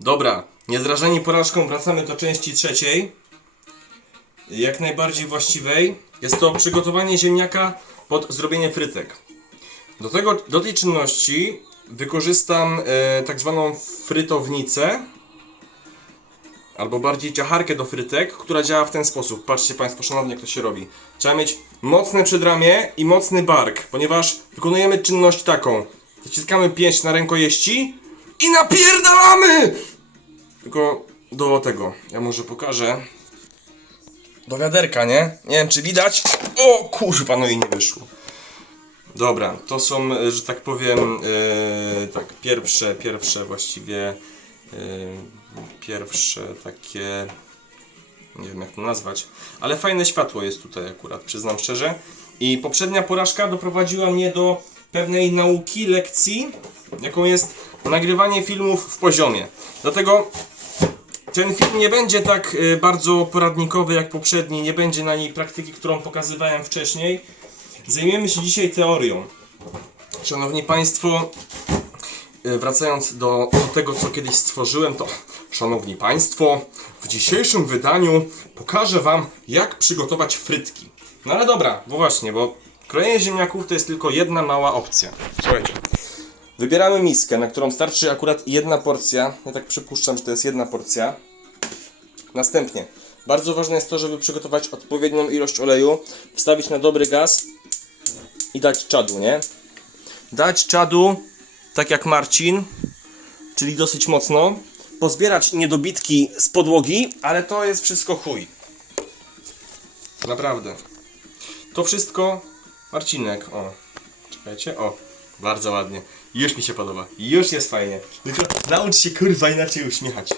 Dobra, niezrażeni porażką wracamy do części trzeciej. Jak najbardziej właściwej. Jest to przygotowanie ziemniaka pod zrobienie frytek. Do, tego, do tej czynności wykorzystam e, tak zwaną frytownicę, albo bardziej ciacharkę do frytek, która działa w ten sposób. Patrzcie Państwo, szanownie, jak to się robi. Trzeba mieć mocne przedramię i mocny bark, ponieważ wykonujemy czynność taką. Zaciskamy pięść na rękojeści i napierdalamy! Tylko do tego, ja może pokażę. Do wiaderka, nie? Nie wiem, czy widać. O kurwa, no i nie wyszło. Dobra, to są, e, że tak powiem, e, tak, pierwsze, pierwsze właściwie, e, pierwsze takie, nie wiem jak to nazwać, ale fajne światło jest tutaj akurat, przyznam szczerze. I poprzednia porażka doprowadziła mnie do pewnej nauki, lekcji, jaką jest nagrywanie filmów w poziomie. Dlatego ten film nie będzie tak e, bardzo poradnikowy jak poprzedni, nie będzie na niej praktyki, którą pokazywałem wcześniej. Zajmiemy się dzisiaj teorią. Szanowni Państwo, e, wracając do, do tego, co kiedyś stworzyłem, to Szanowni Państwo, w dzisiejszym wydaniu pokażę Wam, jak przygotować frytki. No ale dobra, bo właśnie, bo krojenie ziemniaków to jest tylko jedna mała opcja. Słuchajcie. Wybieramy miskę, na którą starczy akurat jedna porcja. Ja tak przypuszczam, że to jest jedna porcja. Następnie, bardzo ważne jest to, żeby przygotować odpowiednią ilość oleju, wstawić na dobry gaz i dać czadu, nie? Dać czadu, tak jak Marcin, czyli dosyć mocno. Pozbierać niedobitki z podłogi, ale to jest wszystko chuj. Naprawdę. To wszystko, Marcinek, o, czekajcie, o, bardzo ładnie. Już mi się podoba, już jest fajnie. Tylko naucz się kurwa inaczej uśmiechać.